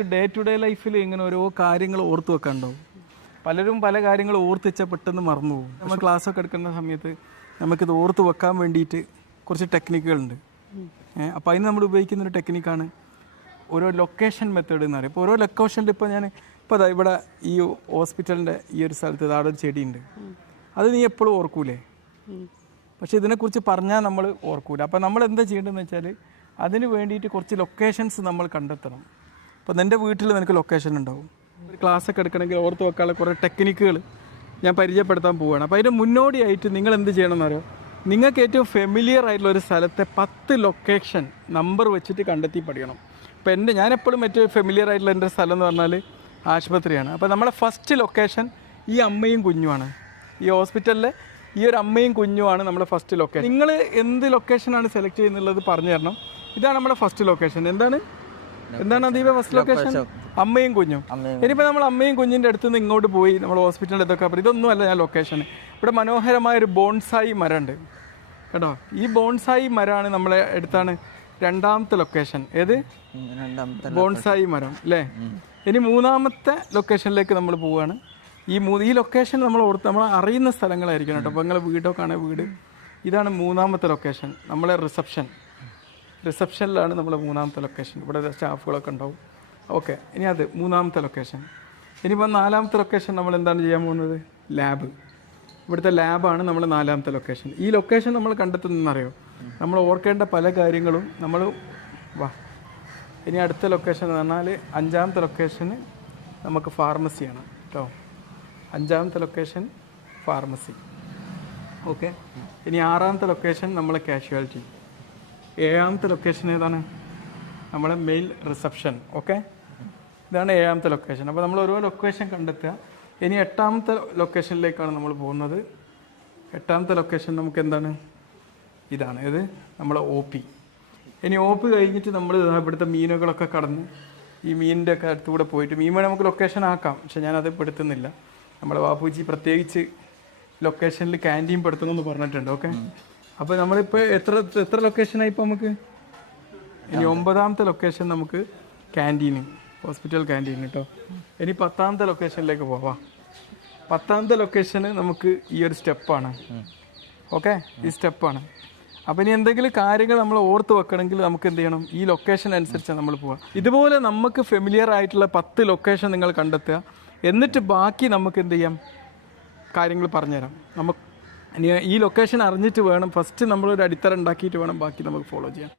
നമുക്ക് day to day ലൈഫിൽ ഇങ്ങനെ ഓരോ കാര്യങ്ങൾ ഓർത്ത് വെക്കാനുണ്ടാവും. പലരും പല കാര്യങ്ങൾ ഓർത്ത് വെച്ചാൽ പെട്ടെന്ന് മറന്നു പോകും. നമ്മൾ ക്ലാസ്സൊക്കെ എടുക്കുന്ന സമയത്ത് നമുക്കിത് ഓർത്ത് വെക്കാൻ വേണ്ടിയിട്ട് കുറച്ച് ടെക്നിക്കുകളുണ്ട്. അപ്പോൾ അതിന് നമ്മൾ ഉപയോഗിക്കുന്നൊരു ടെക്നിക്കാണ് ഓരോ ലൊക്കേഷൻ മെത്തേഡ് എന്ന് പറയും. ഇപ്പോൾ ഓരോ ലൊക്കേഷനിൽ ഇപ്പോൾ ഇപ്പോൾ ഇവിടെ ഈ ഹോസ്പിറ്റലിൻ്റെ ഈ ഒരു സ്ഥലത്ത് അവിടെ ഒരു ചെടിയുണ്ട്, അത് നീ എപ്പോഴും ഓർക്കൂലേ? പക്ഷെ ഇതിനെക്കുറിച്ച് പറഞ്ഞാൽ നമ്മൾ ഓർക്കൂല. അപ്പോൾ നമ്മൾ എന്താ ചെയ്യേണ്ടതെന്ന് വെച്ചാൽ അതിന് വേണ്ടിയിട്ട് കുറച്ച് ലൊക്കേഷൻസ് നമ്മൾ കണ്ടെത്തണം. അപ്പോൾ നിൻ്റെ വീട്ടിൽ നിനക്ക് ലൊക്കേഷൻ ഉണ്ടാവും. ഒരു ക്ലാസ്സൊക്കെ എടുക്കണമെങ്കിൽ ഓർത്ത് വെക്കാനുള്ള കുറേ ടെക്നിക്കുകൾ ഞാൻ പരിചയപ്പെടുത്താൻ പോവുകയാണ്. അപ്പോൾ അതിൻ്റെ മുന്നോടിയായിട്ട് നിങ്ങൾ എന്ത് ചെയ്യണമെന്ന് അറിയോ? നിങ്ങൾക്ക് ഏറ്റവും ഫെമിലിയർ ആയിട്ടുള്ള ഒരു സ്ഥലത്തെ 10 ലൊക്കേഷൻ നമ്പർ വെച്ചിട്ട് കണ്ടെത്തി പഠിക്കണം. ഇപ്പോൾ ഞാനെപ്പോഴും ഏറ്റവും ഫെമിലിയർ ആയിട്ടുള്ള എൻ്റെ സ്ഥലം എന്ന് പറഞ്ഞാൽ ആശുപത്രിയാണ്. അപ്പോൾ നമ്മളെ ഫസ്റ്റ് ലൊക്കേഷൻ ഈ അമ്മയും കുഞ്ഞുമാണ്. ഈ ഹോസ്പിറ്റലിലെ ഈ ഒരു അമ്മയും കുഞ്ഞുമാണ് നമ്മുടെ ഫസ്റ്റ് ലൊക്കേഷൻ. നിങ്ങൾ എന്ത് ലൊക്കേഷനാണ് സെലക്ട് ചെയ്യുന്നുള്ളത് പറഞ്ഞു തരണം. ഇതാണ് നമ്മുടെ ഫസ്റ്റ് ലൊക്കേഷൻ. എന്താണ് അതീവ ഫസ്റ്റ് ലൊക്കേഷൻ? അമ്മയും കുഞ്ഞും. ഇനിയിപ്പോൾ നമ്മൾ അമ്മയും കുഞ്ഞിൻ്റെ അടുത്ത് നിന്ന് ഇങ്ങോട്ട് പോയി നമ്മൾ ഹോസ്പിറ്റലിൻ്റെ ഇതൊക്കെ അപ്പോൾ ഇതൊന്നുമല്ല ഞാൻ ലൊക്കേഷൻ. ഇവിടെ മനോഹരമായൊരു ബോൺസായി മരമുണ്ട് കേട്ടോ. ഈ ബോൺസായി മരമാണ് നമ്മളെ അടുത്താണ് രണ്ടാമത്തെ ലൊക്കേഷൻ. ഏത്? ബോൺസായി മരം അല്ലേ? ഇനി മൂന്നാമത്തെ ലൊക്കേഷനിലേക്ക് നമ്മൾ പോവുകയാണ്. ഈ ലൊക്കേഷൻ നമ്മൾ അറിയുന്ന സ്ഥലങ്ങളായിരിക്കും കേട്ടോ. അപ്പോൾ നിങ്ങളെ വീടൊക്കെ ആണെങ്കിൽ വീട്. ഇതാണ് മൂന്നാമത്തെ ലൊക്കേഷൻ, നമ്മളെ റിസപ്ഷനിലാണ് നമ്മളെ മൂന്നാമത്തെ ലൊക്കേഷൻ. ഇവിടെ സ്റ്റാഫുകളൊക്കെ ഉണ്ടാവും. ഓക്കെ, ഇനി അത് മൂന്നാമത്തെ ലൊക്കേഷൻ. ഇനിയിപ്പോൾ നാലാമത്തെ ലൊക്കേഷൻ നമ്മൾ എന്താണ് ചെയ്യാൻ പോകുന്നത്? ലാബ്. ഇവിടുത്തെ ലാബാണ് നമ്മൾ നാലാമത്തെ ലൊക്കേഷൻ. ഈ ലൊക്കേഷൻ നമ്മൾ കണ്ടെത്തുന്നറിയോ? നമ്മൾ ഓർക്കേണ്ട പല കാര്യങ്ങളും നമ്മൾ ഇനി അടുത്ത ലൊക്കേഷൻ എന്ന് പറഞ്ഞാൽ അഞ്ചാമത്തെ ലൊക്കേഷന് നമുക്ക് ഫാർമസിയാണ് കേട്ടോ. അഞ്ചാമത്തെ ലൊക്കേഷൻ ഫാർമസി. ഓക്കെ, ഇനി ആറാമത്തെ ലൊക്കേഷൻ നമ്മളെ കാഷ്വാലിറ്റി. ഏഴാമത്തെ ലൊക്കേഷൻ ഏതാണ്? നമ്മളെ മെയിൽ റിസപ്ഷൻ. ഓക്കെ, ഇതാണ് ഏഴാമത്തെ ലൊക്കേഷൻ. അപ്പോൾ നമ്മൾ ഓരോ ലൊക്കേഷൻ കണ്ടെത്തുക. ഇനി എട്ടാമത്തെ ലൊക്കേഷനിലേക്കാണ് നമ്മൾ പോകുന്നത്. എട്ടാമത്തെ ലൊക്കേഷൻ നമുക്ക് എന്താണ്? ഇതാണ്. ഇത് നമ്മളെ OP. ഇനി OP കഴിഞ്ഞിട്ട് നമ്മൾ ഇവിടുത്തെ മീനുകളൊക്കെ കടന്ന് ഈ മീനിൻ്റെ ഒക്കെ അടുത്തുകൂടെ പോയിട്ട് മീൻ വേണം നമുക്ക് ലൊക്കേഷൻ ആക്കാം. പക്ഷെ ഞാനത് പെടുത്തുന്നില്ല. നമ്മുടെ ബാപ്പുജി പ്രത്യേകിച്ച് ലൊക്കേഷനിൽ ക്യാൻറ്റീൻ പെടുത്തണമെന്ന് പറഞ്ഞിട്ടുണ്ട്. ഓക്കെ, അപ്പോൾ നമ്മളിപ്പോൾ എത്ര ലൊക്കേഷനായി ഇപ്പോൾ നമുക്ക്? ഇനി 9ാമത്തെ ലൊക്കേഷൻ നമുക്ക് ക്യാൻറ്റീന്, ഹോസ്പിറ്റൽ ക്യാൻറ്റീൻ കേട്ടോ. ഇനി 10ാമത്തെ ലൊക്കേഷനിലേക്ക് പോവാം. 10ാമത്തെ ലൊക്കേഷന് നമുക്ക് ഈ ഒരു സ്റ്റെപ്പാണ്. ഓക്കെ, ഈ സ്റ്റെപ്പാണ്. അപ്പോൾ ഇനി എന്തെങ്കിലും കാര്യങ്ങൾ നമ്മൾ ഓർത്ത് വെക്കണമെങ്കിൽ നമുക്ക് എന്ത് ചെയ്യണം? ഈ ലൊക്കേഷൻ അനുസരിച്ച് നമ്മൾ പോവാം. ഇതുപോലെ നമുക്ക് ഫെമിലിയർ ആയിട്ടുള്ള 10 ലൊക്കേഷൻ നിങ്ങൾ കണ്ടെത്തുക. എന്നിട്ട് ബാക്കി നമുക്ക് എന്ത് ചെയ്യാം? കാര്യങ്ങൾ പറഞ്ഞുതരാം. നമുക്ക് ഈ ലൊക്കേഷൻ അറിഞ്ഞിട്ട് വേണം ഫസ്റ്റ് നമ്മളൊരു അടിത്തറ ഉണ്ടാക്കിയിട്ട് വേണം ബാക്കി നമുക്ക് ഫോളോ ചെയ്യാൻ.